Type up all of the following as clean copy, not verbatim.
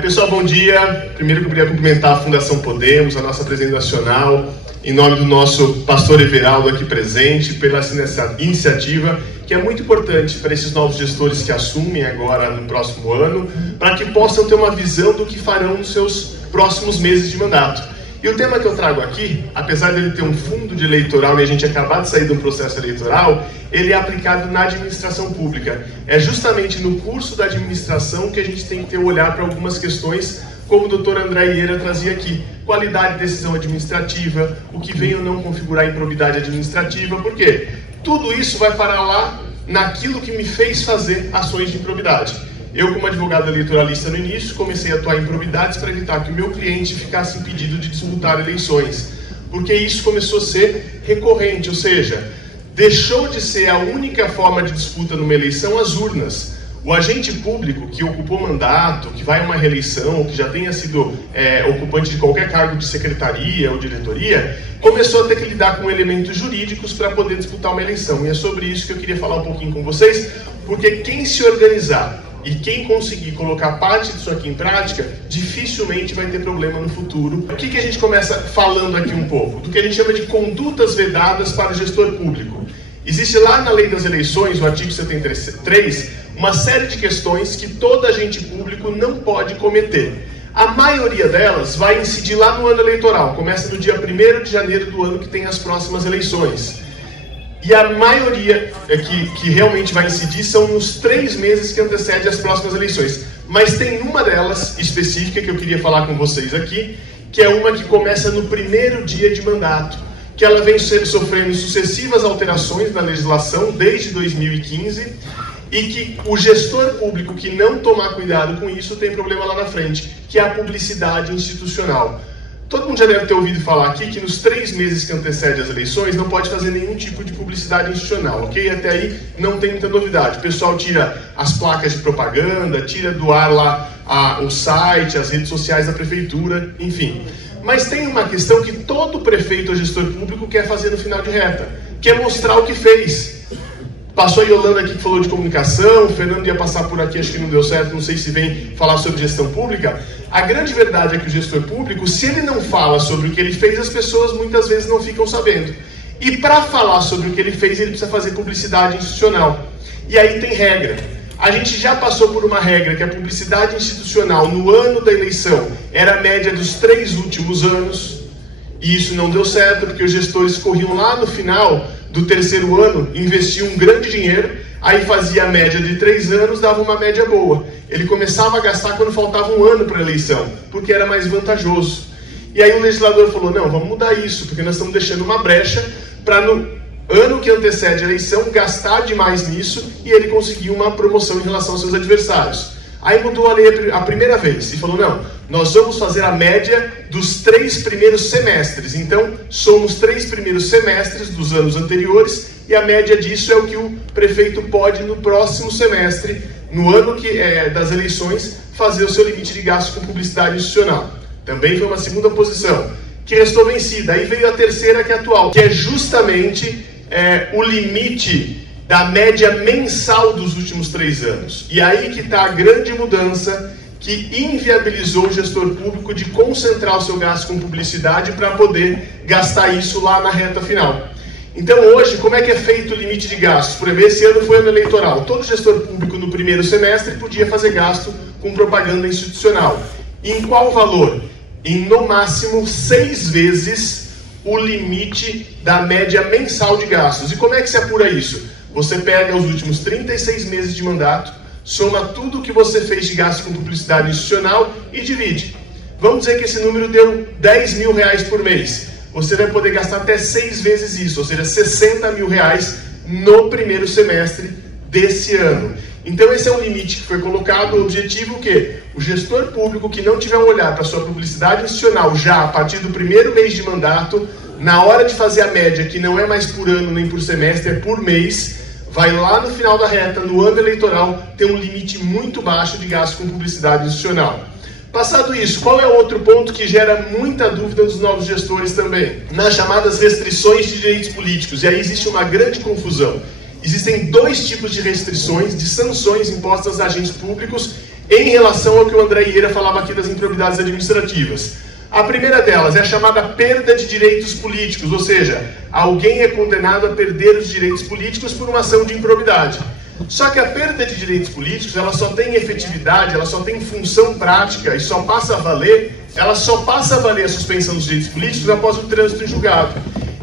Pessoal, bom dia. Primeiro eu queria cumprimentar a Fundação Podemos, a nossa presidente nacional, em nome do nosso pastor Everaldo aqui presente, pela iniciativa que é muito importante para esses novos gestores que assumem agora no próximo ano, para que possam ter uma visão do que farão nos seus próximos meses de mandato. E o tema que eu trago aqui, apesar dele ter um fundo de eleitoral e a gente acabar de sair de um processo eleitoral, ele é aplicado na administração pública. É justamente no curso da administração que a gente tem que ter um olhar para algumas questões, como o Dr. André Ieira trazia aqui. Qualidade de decisão administrativa, o que vem ou não configurar improbidade administrativa, por quê? Tudo isso vai parar lá naquilo que me fez fazer ações de improbidade. Eu, como advogado eleitoralista no início, comecei a atuar em improbidades para evitar que o meu cliente ficasse impedido de disputar eleições. Porque isso começou a ser recorrente, ou seja, deixou de ser a única forma de disputa numa eleição as urnas. O agente público que ocupou mandato, que vai a uma reeleição, que já tenha sido ocupante de qualquer cargo de secretaria ou diretoria, começou a ter que lidar com elementos jurídicos para poder disputar uma eleição. E é sobre isso que eu queria falar um pouquinho com vocês, porque quem se organizar e quem conseguir colocar parte disso aqui em prática, dificilmente vai ter problema no futuro. O que a gente começa falando aqui um pouco? Do que a gente chama de condutas vedadas para o gestor público. Existe lá na Lei das Eleições, no artigo 73, uma série de questões que todo agente público não pode cometer. A maioria delas vai incidir lá no ano eleitoral, começa no dia 1º de janeiro do ano que tem as próximas eleições. E a maioria que realmente vai incidir são nos 3 meses que antecedem as próximas eleições. Mas tem uma delas específica que eu queria falar com vocês aqui, que é uma que começa no 1º dia de mandato, que ela vem sofrendo sucessivas alterações na legislação desde 2015, e que o gestor público que não tomar cuidado com isso tem problema lá na frente, que é a publicidade institucional. Todo mundo já deve ter ouvido falar aqui que nos 3 meses que antecedem as eleições não pode fazer nenhum tipo de publicidade institucional, ok? Até aí não tem muita novidade. O pessoal tira as placas de propaganda, tira do ar lá o site, as redes sociais da prefeitura, enfim. Mas tem uma questão que todo prefeito ou gestor público quer fazer no final de reta, que é mostrar o que fez. Passou a Yolanda aqui que falou de comunicação, o Fernando ia passar por aqui, acho que não deu certo, não sei se vem falar sobre gestão pública. A grande verdade é que o gestor público, se ele não fala sobre o que ele fez, as pessoas muitas vezes não ficam sabendo. E para falar sobre o que ele fez, ele precisa fazer publicidade institucional. E aí tem regra. A gente já passou por uma regra que a publicidade institucional no ano da eleição era a média dos 3 últimos anos, e isso não deu certo, porque os gestores corriam lá no final do 3º ano, investiam um grande dinheiro, aí fazia a média de 3 anos, dava uma média boa. Ele começava a gastar quando faltava um ano para a eleição, porque era mais vantajoso. E aí o legislador falou, não, vamos mudar isso, porque nós estamos deixando uma brecha para no ano que antecede a eleição gastar demais nisso e ele conseguir uma promoção em relação aos seus adversários. Aí mudou a lei a primeira vez e falou, não, nós vamos fazer a média dos 3 primeiros semestres. Então, somos 3 primeiros semestres dos anos anteriores e a média disso é o que o prefeito pode no próximo semestre, no ano das eleições, fazer o seu limite de gasto com publicidade institucional. Também foi uma segunda posição, que restou vencida. Aí veio a terceira, que é atual, que é justamente o limite da média mensal dos últimos 3 anos. E aí que está a grande mudança que inviabilizou o gestor público de concentrar o seu gasto com publicidade para poder gastar isso lá na reta final. Então hoje, como é que é feito o limite de gastos? Por exemplo, esse ano foi ano eleitoral. Todo gestor público no 1º semestre podia fazer gasto com propaganda institucional. E em qual valor? Em no máximo 6 vezes o limite da média mensal de gastos. E como é que se apura isso? Você pega os últimos 36 meses de mandato, soma tudo o que você fez de gasto com publicidade institucional e divide. Vamos dizer que esse número deu R$10.000 por mês. Você vai poder gastar até 6 vezes isso, ou seja, R$60.000 no 1º semestre desse ano. Então esse é um limite que foi colocado. O objetivo é o quê? O gestor público que não tiver um olhar para a sua publicidade institucional já a partir do 1º mês de mandato, na hora de fazer a média, que não é mais por ano nem por semestre, é por mês, vai lá no final da reta, no ano eleitoral, ter um limite muito baixo de gasto com publicidade institucional. Passado isso, qual é o outro ponto que gera muita dúvida dos novos gestores também? Nas chamadas restrições de direitos políticos. E aí existe uma grande confusão. Existem 2 tipos de restrições, de sanções impostas a agentes públicos em relação ao que o André Ieira falava aqui das improbidades administrativas. A primeira delas é a chamada perda de direitos políticos, ou seja, alguém é condenado a perder os direitos políticos por uma ação de improbidade. Só que a perda de direitos políticos, ela só tem efetividade, ela só tem função prática e só passa a valer a suspensão dos direitos políticos após o trânsito em julgado.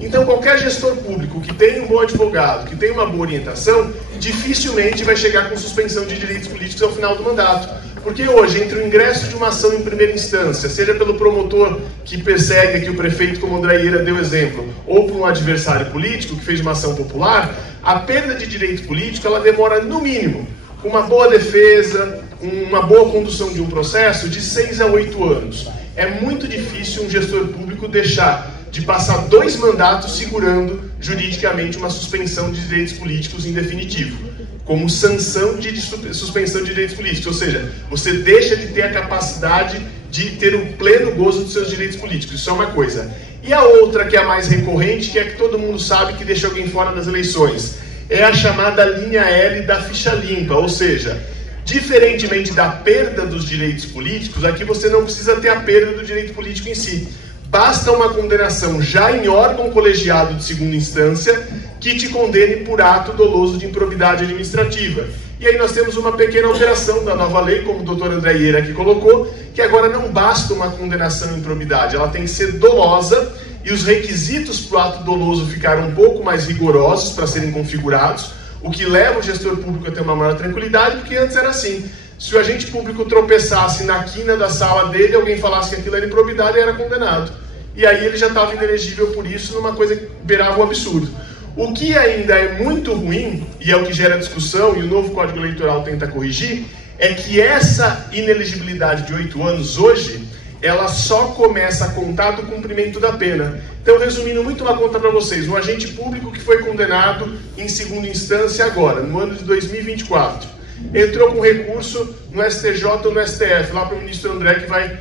Então, qualquer gestor público que tenha um bom advogado, que tenha uma boa orientação, dificilmente vai chegar com suspensão de direitos políticos ao final do mandato. Porque hoje, entre o ingresso de uma ação em primeira instância, seja pelo promotor que persegue aqui o prefeito, como o André Ieira deu exemplo, ou por um adversário político que fez uma ação popular, a perda de direito político, ela demora, no mínimo, com uma boa defesa, uma boa condução de um processo, de 6 a 8 anos. É muito difícil um gestor público deixar de passar 2 mandatos segurando juridicamente uma suspensão de direitos políticos em definitivo, como sanção de suspensão de direitos políticos, ou seja, você deixa de ter a capacidade de ter o pleno gozo dos seus direitos políticos, isso é uma coisa. E a outra, que é a mais recorrente, que é que todo mundo sabe que deixa alguém fora das eleições, é a chamada linha L da ficha limpa, ou seja, diferentemente da perda dos direitos políticos, aqui você não precisa ter a perda do direito político em si. Basta uma condenação já em órgão colegiado de segunda instância que te condene por ato doloso de improbidade administrativa. E aí nós temos uma pequena alteração da nova lei, como o doutor André Ieira aqui colocou, que agora não basta uma condenação em improbidade, ela tem que ser dolosa e os requisitos para o ato doloso ficaram um pouco mais rigorosos para serem configurados, o que leva o gestor público a ter uma maior tranquilidade, porque antes era assim. Se o agente público tropeçasse na quina da sala dele, alguém falasse que aquilo era improbidade, ele era condenado. E aí ele já estava inelegível por isso, numa coisa que beirava um absurdo. O que ainda é muito ruim, e é o que gera discussão, e o novo Código Eleitoral tenta corrigir, é que essa inelegibilidade de 8 anos hoje, ela só começa a contar do cumprimento da pena. Então, resumindo muito uma conta para vocês, um agente público que foi condenado em segunda instância agora, no ano de 2024, entrou com recurso no STJ ou no STF, lá para o ministro André, que vai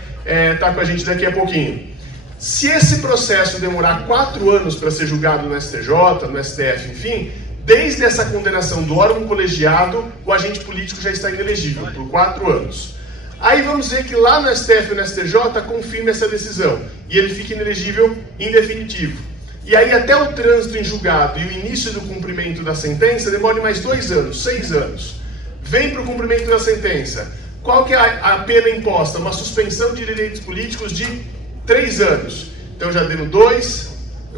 estar com a gente daqui a pouquinho. Se esse processo demorar 4 anos para ser julgado no STJ, no STF, enfim, desde essa condenação do órgão colegiado, o agente político já está inelegível por 4 anos. Aí vamos ver que lá no STF e no STJ confirma essa decisão e ele fica inelegível em definitivo. E aí até o trânsito em julgado e o início do cumprimento da sentença demora mais 2 anos, 6 anos. Vem para o cumprimento da sentença. Qual que é a pena imposta? Uma suspensão de direitos políticos de 3 anos. Então já deu 2,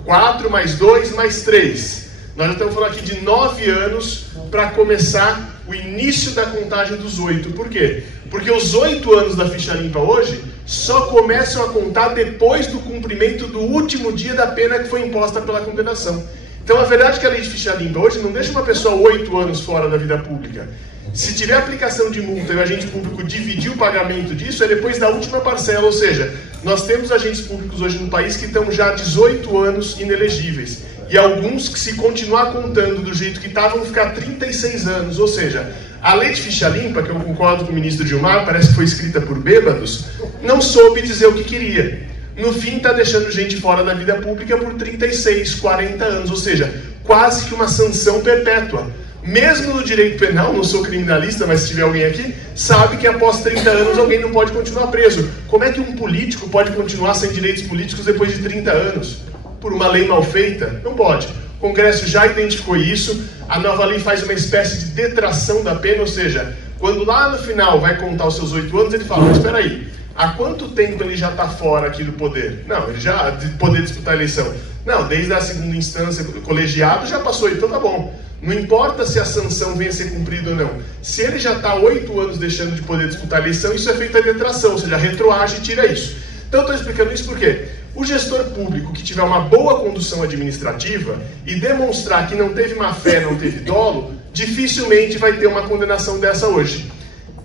4, mais 2, mais 3. Nós já estamos falando aqui de 9 anos para começar o início da contagem dos 8. Por quê? Porque os 8 anos da ficha limpa hoje só começam a contar depois do cumprimento do último dia da pena que foi imposta pela condenação. Então a verdade é que a lei de ficha limpa hoje não deixa uma pessoa 8 anos fora da vida pública. Se tiver aplicação de multa e o agente público dividir o pagamento disso, é depois da última parcela, ou seja, nós temos agentes públicos hoje no país que estão já há 18 anos inelegíveis. E alguns que, se continuar contando do jeito que estavam, vão ficar 36 anos. Ou seja, a lei de ficha limpa, que eu concordo com o ministro Gilmar, parece que foi escrita por bêbados, não soube dizer o que queria. No fim, está deixando gente fora da vida pública por 36, 40 anos, ou seja, quase que uma sanção perpétua. Mesmo no direito penal, não sou criminalista, mas se tiver alguém aqui, sabe que após 30 anos alguém não pode continuar preso. Como é que um político pode continuar sem direitos políticos depois de 30 anos? Por uma lei mal feita? Não pode. O Congresso já identificou isso, a nova lei faz uma espécie de detração da pena, ou seja, quando lá no final vai contar os seus 8 anos, ele fala, mas espera aí, há quanto tempo ele já está fora aqui do poder? Não, ele já de poder disputar a eleição. Não, desde a segunda instância, colegiado, já passou, então tá bom. Não importa se a sanção venha a ser cumprida ou não. Se ele já está 8 anos deixando de poder disputar a eleição, isso é feito a detração, ou seja, retroage e tira isso. Então eu estou explicando isso porque o gestor público que tiver uma boa condução administrativa e demonstrar que não teve má fé, não teve dolo, dificilmente vai ter uma condenação dessa hoje.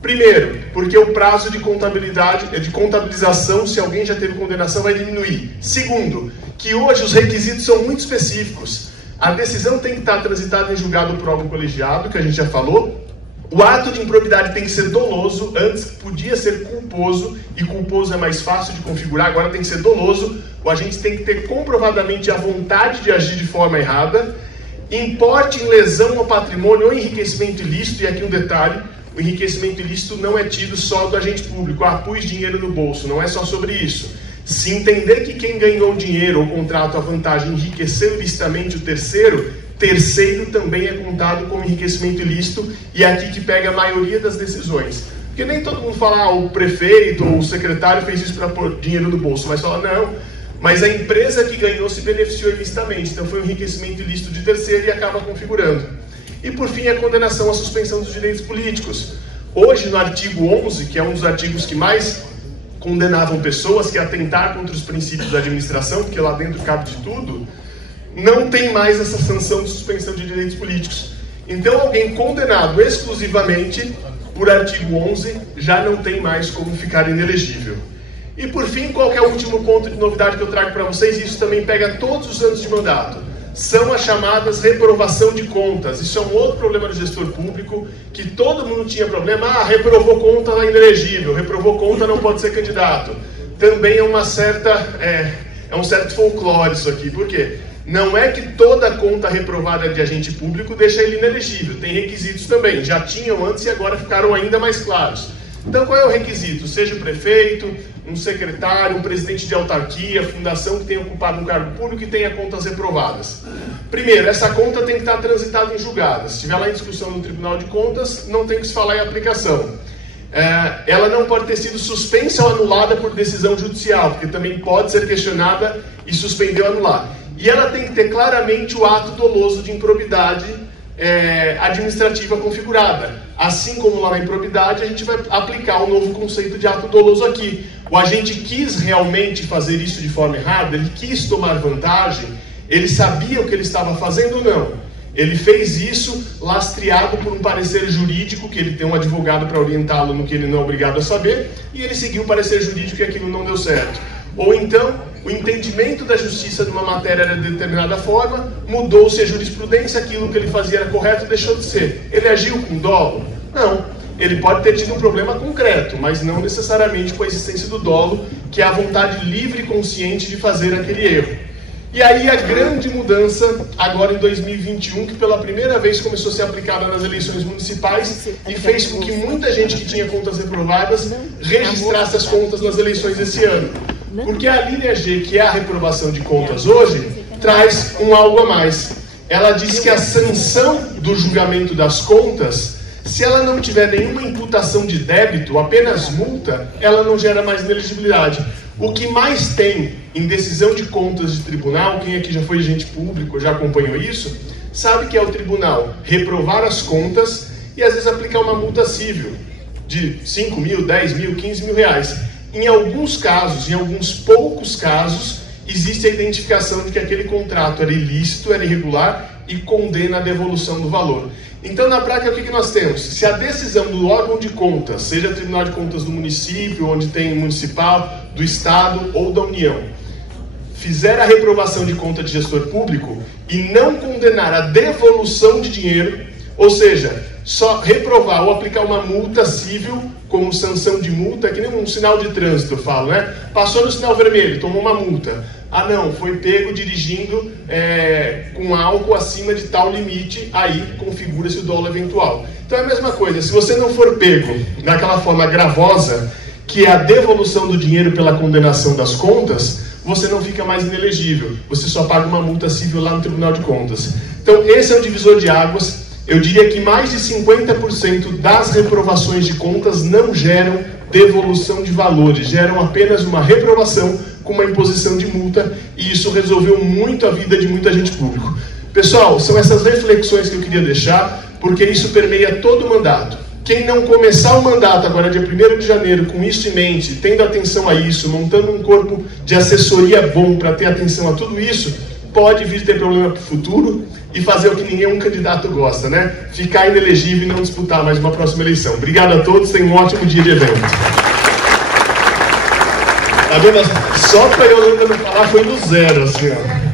Primeiro, porque o prazo de contabilização, se alguém já teve condenação, vai diminuir. Segundo, que hoje os requisitos são muito específicos. A decisão tem que estar transitada em julgado por órgão colegiado, que a gente já falou. O ato de improbidade tem que ser doloso, antes podia ser culposo, e culposo é mais fácil de configurar, agora tem que ser doloso. O agente tem que ter comprovadamente a vontade de agir de forma errada. Importe em lesão ao patrimônio ou enriquecimento ilícito, e aqui um detalhe, o enriquecimento ilícito não é tido só do agente público, pus dinheiro no bolso, não é só sobre isso. Se entender que quem ganhou dinheiro ou contrato à vantagem enriqueceu ilicitamente o terceiro também é contado como enriquecimento ilícito, e é aqui que pega a maioria das decisões. Porque nem todo mundo fala, o prefeito ou o secretário fez isso para pôr dinheiro no bolso, mas fala, não, mas a empresa que ganhou se beneficiou ilicitamente, então foi um enriquecimento ilícito de terceiro e acaba configurando. E por fim, a condenação à suspensão dos direitos políticos. Hoje, no artigo 11, que é um dos artigos que mais condenavam pessoas, que é atentar contra os princípios da administração, porque lá dentro cabe de tudo, não tem mais essa sanção de suspensão de direitos políticos. Então, alguém condenado exclusivamente por artigo 11 já não tem mais como ficar inelegível. E por fim, qual que é o último ponto de novidade que eu trago para vocês? Isso também pega todos os anos de mandato. São as chamadas reprovação de contas. Isso é um outro problema do gestor público, que todo mundo tinha problema. Reprovou conta, é inelegível. Reprovou conta, não pode ser candidato. Também é um certo folclore isso aqui. Por quê? Não é que toda conta reprovada de agente público deixa ele inelegível. Tem requisitos também. Já tinham antes e agora ficaram ainda mais claros. Então, qual é o requisito? Seja o prefeito, um secretário, um presidente de autarquia, fundação que tenha ocupado um cargo público e tenha contas reprovadas. Primeiro, essa conta tem que estar transitada em julgado. Se estiver lá em discussão no Tribunal de Contas, não tem que se falar em aplicação. Ela não pode ter sido suspensa ou anulada por decisão judicial, porque também pode ser questionada e suspender ou anular. E ela tem que ter claramente o ato doloso de improbidade administrativa configurada. Assim como lá na improbidade, a gente vai aplicar o novo conceito de ato doloso aqui. O agente quis realmente fazer isso de forma errada, ele quis tomar vantagem, ele sabia o que ele estava fazendo ou não. Ele fez isso lastreado por um parecer jurídico, que ele tem um advogado para orientá-lo no que ele não é obrigado a saber, e ele seguiu o parecer jurídico e aquilo não deu certo. Ou então, o entendimento da justiça de uma matéria era de determinada forma, mudou-se a jurisprudência, aquilo que ele fazia era correto e deixou de ser. Ele agiu com dolo? Não. Ele pode ter tido um problema concreto, mas não necessariamente com a existência do dolo, que é a vontade livre e consciente de fazer aquele erro. E aí a grande mudança, agora em 2021, que pela primeira vez começou a ser aplicada nas eleições municipais e fez com que muita gente que tinha contas reprovadas registrasse as contas nas eleições esse ano. Porque a linha G, que é a reprovação de contas hoje, traz um algo a mais. Ela diz que a sanção do julgamento das contas, se ela não tiver nenhuma imputação de débito, apenas multa, ela não gera mais inelegibilidade. O que mais tem em decisão de contas de tribunal, quem aqui já foi agente público, já acompanhou isso, sabe que é o tribunal reprovar as contas e às vezes aplicar uma multa cível de 5 mil, 10 mil, 15 mil reais. Em alguns casos, em alguns poucos casos, existe a identificação de que aquele contrato era ilícito, era irregular e condena a devolução do valor. Então, na prática, o que nós temos? Se a decisão do órgão de contas, seja o Tribunal de Contas do município, onde tem municipal, do Estado ou da União, fizer a reprovação de conta de gestor público e não condenar a devolução de dinheiro, ou seja, só reprovar ou aplicar uma multa civil como sanção de multa, que nem um sinal de trânsito, eu falo, né? Passou no sinal vermelho, tomou uma multa. Ah, não, foi pego dirigindo com álcool acima de tal limite, aí configura-se o dolo eventual. Então é a mesma coisa, se você não for pego daquela forma gravosa, que é a devolução do dinheiro pela condenação das contas, você não fica mais inelegível, você só paga uma multa civil lá no Tribunal de Contas. Então esse é o divisor de águas. Eu diria que mais de 50% das reprovações de contas não geram devolução de valores, geram apenas uma reprovação com uma imposição de multa, e isso resolveu muito a vida de muita gente público. Pessoal, são essas reflexões que eu queria deixar, porque isso permeia todo o mandato. Quem não começar o mandato agora, dia 1º de janeiro, com isso em mente, tendo atenção a isso, montando um corpo de assessoria bom para ter atenção a tudo isso, pode vir ter problema para o futuro e fazer o que nenhum candidato gosta, né? Ficar inelegível e não disputar mais uma próxima eleição. Obrigado a todos, tenham um ótimo dia de evento. Tá vendo? Só para a Yolanda não falar foi do zero, assim, ó.